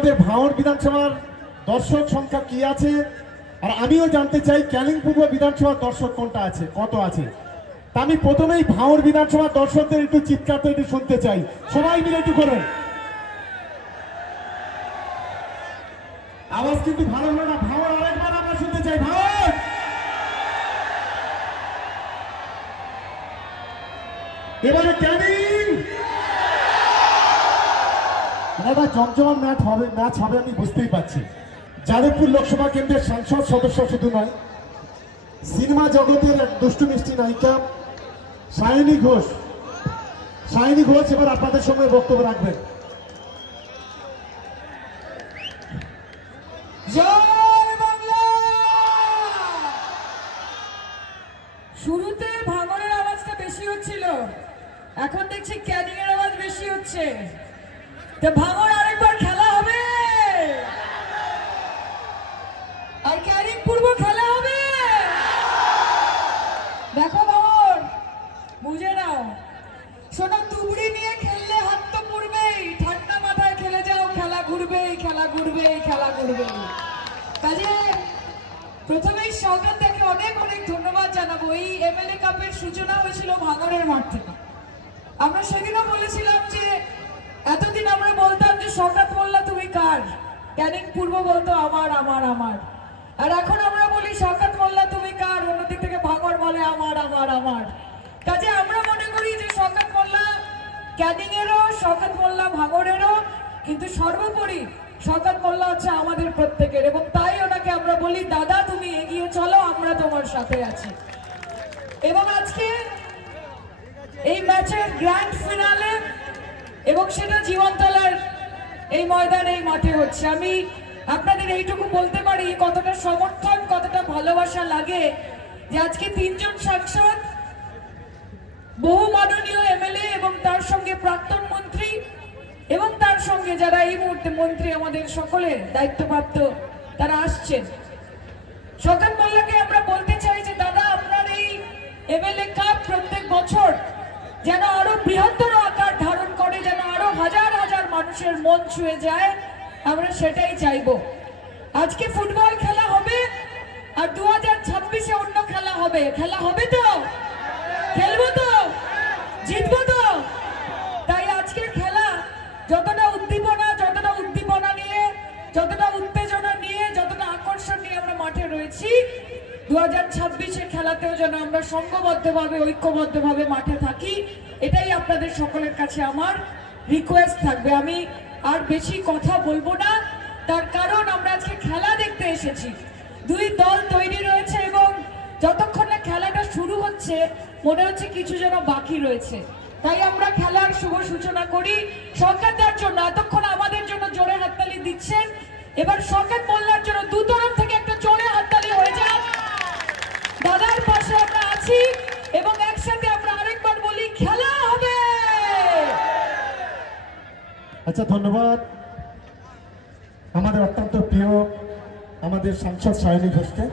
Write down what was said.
আমাদের ভাঙড় বিধানসভার দর্শক সংখ্যা কি আছে? আর আমিও জানতে চাই ক্যালিং বিধানসভার দর্শক কোনটা আছে, কত আছে? তা আমি প্রথমেই ভাঙড় বিধানসভার দর্শকদের একটু চিৎকারটা একটু শুনতে চাই। সবাই মিলে একটু করেন। আওয়াজ কিন্তু ভালো হলো না। ভাঙড় আরেকবার আমরা শুনতে চাই। ভাঙড়! এবারে ক্যানিং একটা জমজমাট ম্যাচ হবে ম্যাচ হবে আমি বুঝতেই পারছি। যাদবপুর লোকসভা কেন্দ্রের সাংসদ সদস্য শুধু নয়, সিনেমা জগতের এক দুষ্টু মিষ্টি নায়িকা, সায়নী ঘোষ। সায়নী ঘোষ, এবার আপনাদের সঙ্গে বক্তব্য রাখবেন। শুরুতে ভাঙরের আওয়াজটা বেশি হচ্ছিল, এখন দেখছি ক্যানিং এর আওয়াজ বেশি হচ্ছে। তো ভাঙর আরেকবার খেলা হবে। আর ক্যানিং পূর্ব খেলা হবে? দেখো ভাঙর বুঝে নাও। শোনো, তুবড়ি নিয়ে খেললে হাত তো পড়বেই। ঠান্ডা মাথায় খেলে যাও, খেলা ঘুরবেই খেলা ঘুরবেই খেলা ঘুরবেই। কাজে প্রথমেই সরকার থেকে অনেক অনেক ধন্যবাদ জানাব। এই এমএলএ কাপের সূচনা হয়েছিল ভাঙরের মাঠ থেকে। আমরা সেদিনও বলেছিলাম যে এতদিন আমরা বলতাম যে সরকার মোল্লা তুমি কার? ক্যানিং পূর্ব বলতো আমার আমার আমার। আর এখন আমরা বলি সরকার মোল্লা তুমি কার? অন্যদিক থেকে ভাঙর বলে আমার আমার আমার। কাজে আমরা মনে করি যে শওকত মোল্লা ক্যানিং এরও শওকত মোল্লা ভাঙড়েরও কিন্তু সর্বোপরি শওকত মোল্লা হচ্ছে আমাদের প্রত্যেকের এবং তাই ওনাকে আমরা বলি, দাদা, তুমি এগিয়ে চলো, আমরা তোমার সাথে আছি। এবং আজকে এই ম্যাচের গ্র্যান্ড ফিনালে এবং সেটা জীবনতলার এই ময়দানে, এই মাঠে হচ্ছে। আমি আপনাদের এইটুকু বলতে পারি, কতটা সমর্থন, কতটা ভালোবাসা লাগে যে আজকে তিনজন সাংসদ, বহু মাননীয় এমএলএ এবং তার সঙ্গে প্রাক্তন মন্ত্রী এবং তার সঙ্গে যারা এই মুহূর্তে মন্ত্রী আমাদের সকলের দায়িত্বপ্রাপ্ত, তারা আসছেন। শকাত মোল্লাকে আমরা বলতে চাই যে, দাদা, আপনার এই এমএলএ কাপ প্রত্যেক বছর যেন মানুষের মন ছুঁয়ে যায়, আমরা সেটাই চাইব। আজকে ফুটবল খেলা হবে আর দু হাজার ছাব্বিশে অন্য খেলা হবে। খেলা হবে তো? খেলব তো? জিতবো তো? তাই আজকের খেলা যতটা উদ্দীপনা যতটা উদ্দীপনা নিয়ে, যতটা উত্তেজনা নিয়ে, যতটা আকর্ষণ নিয়ে আমরা মাঠে রয়েছি দু হাজার ছাব্বিশের খেলাতেও যেন আমরা সঙ্গবদ্ধভাবে ঐক্যবদ্ধভাবে মাঠে থাকি, এটাই আপনাদের সকলের কাছে আমার রিকোয়েস্ট থাকবে। আমি আর বেশি কথা বলব না। তার কারণ আমরা আজকে খেলা দেখতে এসেছি। দুই দল তৈরি রয়েছে এবং যতক্ষণ না খেলাটা শুরু হচ্ছে, মনে হচ্ছে কিছু যেন বাকি রয়েছে। তাই আমরা খেলার শুভ সূচনা করি। সরকারদার জন্য, এতক্ষণ আমাদের জন্য জোরে হাততালি দিচ্ছেন। এবার সরকার মোল্লার আচ্ছা ধন্যবাদ। আমাদের অত্যন্ত প্রিয় আমাদের সাংসদ সায়নী ঘোষকে।